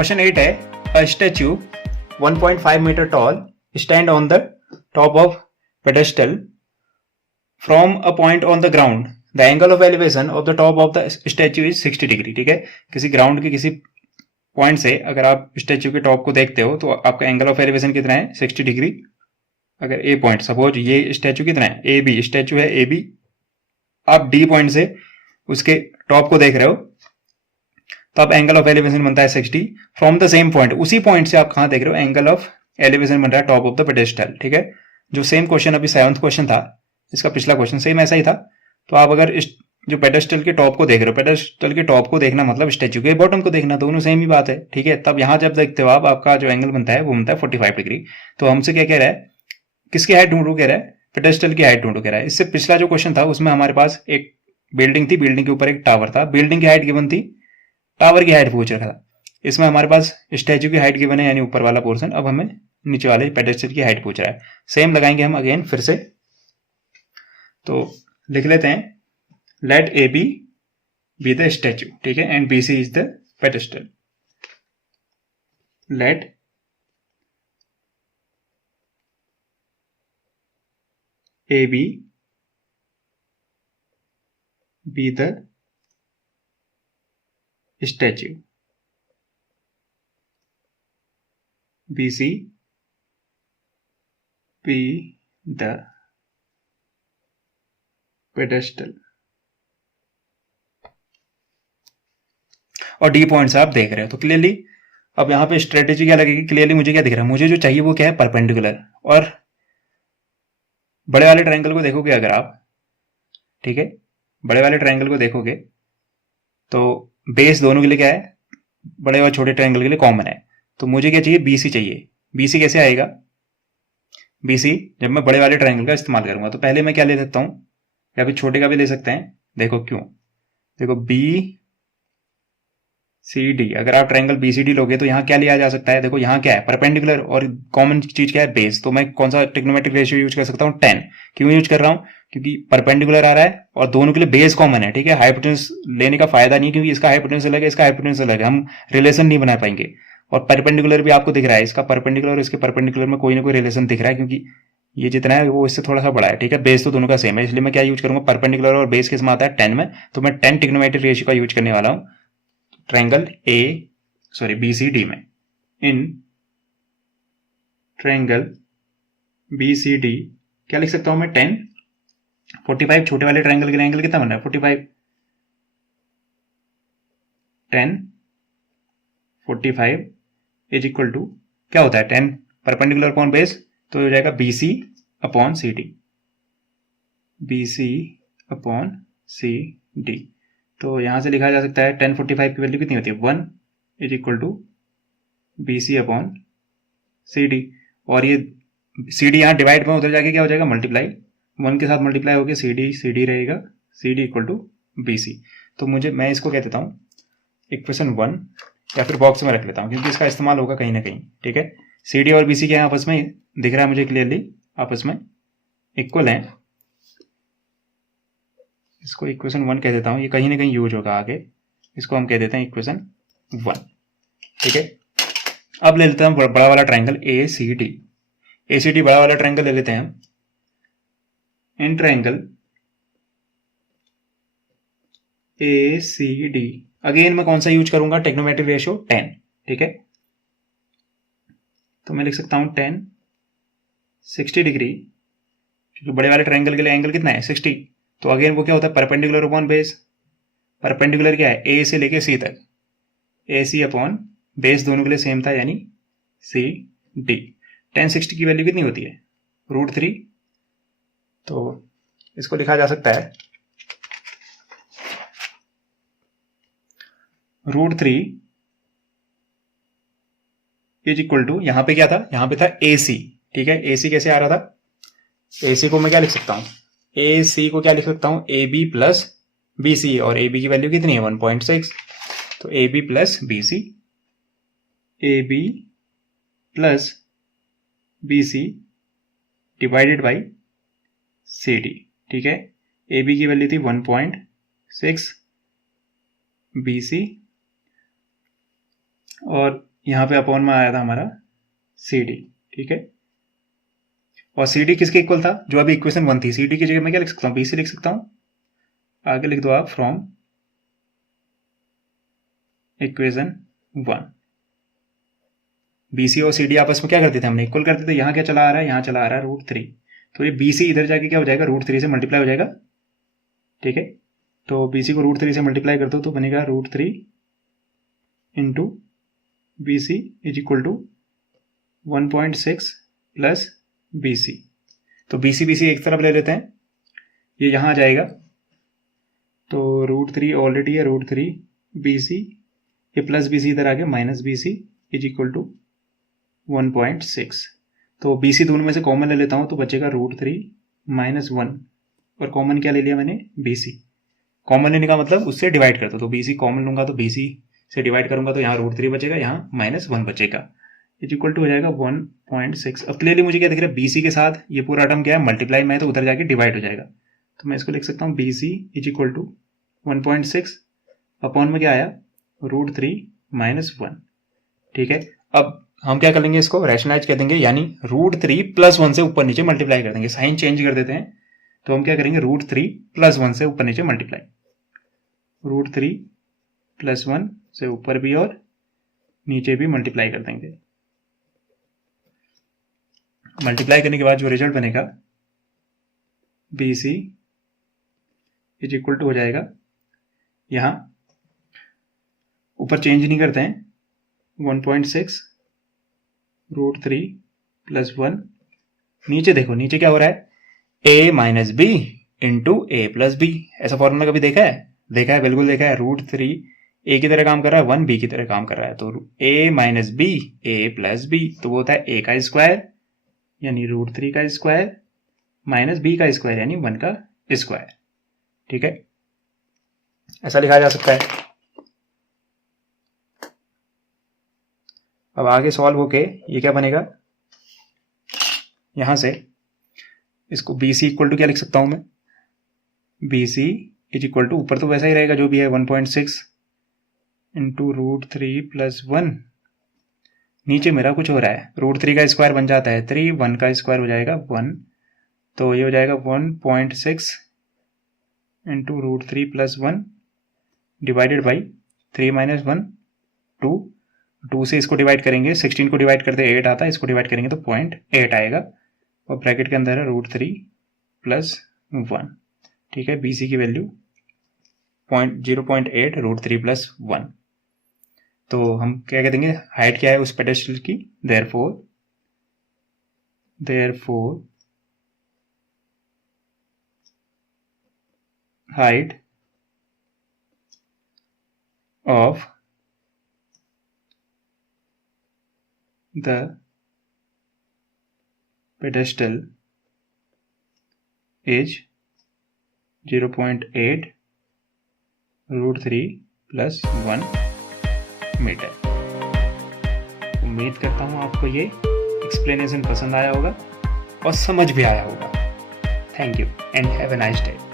Question 8 है, a statue 1.5 metre tall stand on the top of pedestal from a point on the ground, the angle of elevation of the top of the statue is 60 degree. ठीक है, किसी ground के किसी point से अगर आप statue के top को देखते हो तो आपका एंगल ऑफ एलिवेशन कितना है, 60 डिग्री। अगर ए पॉइंट, सपोज ये स्टैच्यू कितना है, ए बी, स्टैच्यू है ए बी, आप डी पॉइंट से उसके टॉप को देख रहे हो तो आप एंगल ऑफ एलिवेशन बनता है 60 फ्रॉम द सेम पॉइंट। उसी पॉइंट से आप कहां देख रहे हो, एंगल ऑफ एलिवेशन बन रहा है टॉप ऑफ द पेडेस्टल। ठीक है, जो सेम क्वेश्चन अभी 7th क्वेश्चन था, इसका पिछला क्वेश्चन सेम ऐसा ही था। तो आप अगर इस जो पेडेस्टल के टॉप को देख रहे हो, पेडेस्टल के टॉप को देखना मतलब स्टैच्यू के बॉटम को देखना, दोनों सेम ही बात है। ठीक है, तब यहां जब देखते हो आप, आपका जो एंगल बनता है वो बनता है 45 डिग्री। तो हमसे क्या कह रहा है, किसकी हाइट ढूंढो कह रहा है, पेडेस्टल की हाइट ढूंढो कह रहा है। इससे पिछला जो क्वेश्चन था उसमें हमारे पास एक बिल्डिंग थी, बिल्डिंग के ऊपर एक टावर था, बिल्डिंग की हाइट गिवन थी, टावर की हाइट पूछ रखा था। इसमें हमारे पास स्टैच्यू की हाइट गिवन है यानी ऊपर वाला पोर्शन, अब हमें नीचे वाले पेडेस्टल की हाइट पूछ रहा है। सेम लगाएंगे हम अगेन फिर से, तो लिख लेते हैं, let A B the statue, ठीक है, and B C is the pedestal. Let A B the statue, BC be the pedestal। और डी पॉइंट्स आप देख रहे हो तो क्लियरली अब यहां पे स्ट्रेटेजी क्या लगेगी, क्लियरली मुझे क्या दिख रहा है, मुझे जो चाहिए वो क्या है, परपेंडिकुलर। और बड़े वाले ट्रायंगल को देखोगे अगर आप, ठीक है, बड़े वाले ट्रायंगल को देखोगे तो बेस दोनों के लिए क्या है, बड़े और छोटे ट्रायंगल के लिए कॉमन है। तो मुझे क्या चाहिए, BC चाहिए। BC कैसे आएगा, BC जब मैं बड़े वाले ट्रायंगल का इस्तेमाल करूंगा तो पहले मैं क्या ले सकता हूं, या फिर छोटे का भी ले सकते हैं। देखो क्यों, देखो BCD, अगर आप ट्रायंगल BCD लोगे तो यहाँ क्या लिया जा सकता है, देखो यहाँ क्या है, परपेंडिकुलर, और कॉमन चीज क्या है, बेस। तो मैं कौन सा ट्रिग्नोमेट्रिक रेशियो यूज कर सकता हूँ, 10। क्यों यूज कर रहा हूँ, क्योंकि परपेंडिकुलर आ रहा है और दोनों के लिए बेस कॉमन है। ठीक है, हाइपोटेन्यूस लेने का फायदा नहीं, क्योंकि इसका हाइपोटेन्यूस अलग है, इसका हाइपोटेन्यूस अलग है, हम रिलेशन नहीं बना पाएंगे। और परपेंडिकुलर भी आपको दिख रहा है, इसका परपेंडिकुलर और इसके परपेंडिकुलर में कोई ना कोई रिलेशन दिख रहा है, क्योंकि ये जितना है वो इससे थोड़ा सा बड़ा है। ठीक है, बेस तो दोनों का सेम है, इसलिए मैं क्या यूज करूंगा, परपेंडिकुलर, और बेस किस में आता है, 10 में। तो मैं 10 ट्रिग्नोमेट्रिक रेशियो का यूज करने वाला हूं ट्रायंगल BCD में। इन ट्रायंगल BCD क्या लिख सकता हूं मैं, 10 45, छोटे वाले ट्रायंगल के लिए एंगल कितना बन रहा है, 45, 10 45 इज इक्वल टू क्या होता है, 10 परपेंडिकुलर अपॉन बेस, तो हो जाएगा BC upon CD, BC upon CD। तो यहां से लिखा जा सकता है 10 45 की वैल्यू कितनी होती है, 1 is equal to BC upon CD। और ये CD यहाँ डिवाइड में उधर जाके क्या हो जाएगा, मल्टीप्लाई, 1 के साथ मल्टीप्लाई होकर CD रहेगा, CD इक्वल टू BC। तो मैं इसको कह देता हूँ इक्वेशन 1, या फिर बॉक्स में रख लेता हूँ क्योंकि इसका इस्तेमाल होगा कहीं ना कहीं। ठीक है, CD और BC के आपस में दिख रहा है मुझे क्लियरली, आपस में इक्वल है। इसको इक्वेशन 1 कह देता हूँ, ये कहीं ना कहीं यूज होगा आगे, इसको हम कह देते हैं इक्वेशन 1। ठीक है, अब ले लेते हैं बड़ा वाला ट्रायंगल ACD बड़ा वाला ट्रायंगल ले लेते हैं हम। इन ट्रायंगल ACD अगेन मैं कौन सा यूज करूंगा, ट्रिग्नोमेट्रिक रेशियो 10। ठीक है, तो मैं लिख सकता हूं 10 60 डिग्री, क्योंकि बड़े वाले ट्रायंगल के लिए एंगल कितना है, 60। तो अगेन वो क्या होता है, परपेंडिकुलर अपॉन बेस। परपेंडिकुलर क्या है, A से लेके C तक, AC अपॉन बेस दोनों के लिए सेम था यानी CD। 10 60 की वैल्यू कितनी होती है, √3। तो इसको लिखा जा सकता है √3 इज इक्वल टू, यहां पे क्या था, यहां पे था AC। ठीक है, AC कैसे आ रहा था, AC को मैं क्या लिख सकता हूं, AC को क्या लिख सकता हूं, AB प्लस BC, और AB की वैल्यू कितनी है, 1.6। तो AB plus BC, AB plus BC divided by CD। ठीक है, AB की वैल्यू थी 1.6, BC और यहाँ पे अपॉन में आया था हमारा CD, ठीक है। और CD किसके इक्वल था, जो अभी इक्वेशन 1 थी, CD की जगह मैं क्या लिख सकता हूँ, BC लिख सकता हूँ। आगे लिख दो आप फ्रॉम इक्वेशन 1। BC और CD आपस में क्या करते थे, हमने इक्वल करते थे। यहाँ क्या चला आ रहा है, यहाँ चला आ रहा है √3, तो ये BC इधर जाके क्या हो जाएगा, √3 से मल्टीप्लाई हो जाएगा, ठीक है। तो BC को √3 से मल्टीप्लाई कर दो तो बनेगा √3 into BC is equal to 1.6 plus BC। तो BC एक तरफ ले लेते हैं, ये यहाँ आ जाएगा, तो √3 ऑलरेडी है, √3 BC, ये प्लस BC इधर आके minus BC is equal to 1.6। तो BC दोनों में से कॉमन ले लेता हूँ तो बचेगा √3 माइनस 1, और कॉमन क्या ले लिया मैंने, BC। कॉमन लेने का मतलब उससे डिवाइड कर दो, तो BC कॉमन लूंगा तो BC से डिवाइड करूंगा तो यहाँ √3 बचेगा, यहाँ -1 बचेगा, इज इक्वल टू हो जाएगा 1.6। अब क्लियरली मुझे क्या दिख रहा है, BC के साथ ये पूरा टर्म क्या है, मल्टीप्लाई में है, तो उधर जाके डिवाइड हो जाएगा। तो मैं इसको लिख सकता हूँ BC is equal to 1.6 upon में क्या आया, √3 माइनस 1, ठीक है। अब हम क्या करेंगे, इसको रैशनलाइज कर देंगे, यानी √3 + 1 से ऊपर नीचे मल्टीप्लाई कर देंगे। साइन चेंज कर देते हैं, तो हम क्या करेंगे, √3 + 1 से ऊपर नीचे मल्टीप्लाई, √3 + 1 से ऊपर भी और नीचे भी मल्टीप्लाई कर देंगे। मल्टीप्लाई करने के बाद जो रिजल्ट बनेगा BC इज इक्वल टू हो जाएगा, यहां ऊपर चेंज नहीं करते हैं, 1.6 √3 + 1, नीचे देखो, नीचे क्या हो रहा है, A - B into A + B। ऐसा फॉर्मूला कभी देखा है? देखा है, बिल्कुल देखा है। √3 A की तरह काम कर रहा है, 1 B की तरह काम कर रहा है, तो A - B A + B, तो वो होता है A का स्क्वायर यानी √3 का स्क्वायर माइनस B का स्क्वायर यानी 1 का स्क्वायर, ठीक है। ऐसा लिखा जा सकता है। अब आगे सॉल्व होके ये क्या बनेगा, यहां से इसको BC इक्वल टू क्या लिख सकता हूं मैं, BC इज इक्वल टू, ऊपर तो वैसा ही रहेगा जो भी है, 1.6 इंटू √3 + 1, नीचे मेरा कुछ हो रहा है, √3 का स्क्वायर बन जाता है 3, 1 का स्क्वायर हो जाएगा 1, तो ये हो जाएगा 1.6 इंटू √3 + 1 डिवाइडेड बाई 3 - 1 2 से इसको डिवाइड करेंगे, 16 को डिवाइड करते 8 आता है, इसको डिवाइड करेंगे तो 0.8 आएगा, और ब्रैकेट के अंदर है √3 + 1, ठीक है। BC की वैल्यू 0.8 √3 + 1। तो हम क्या कह देंगे, हाइट क्या है उस पेडेस्टल की, therefore height of the pedestal is 0.8 √3 + 1 metre. उम्मीद करता हूँ आपको ये एक्सप्लेनेशन पसंद आया होगा और समझ भी आया होगा। Thank you and have a nice day.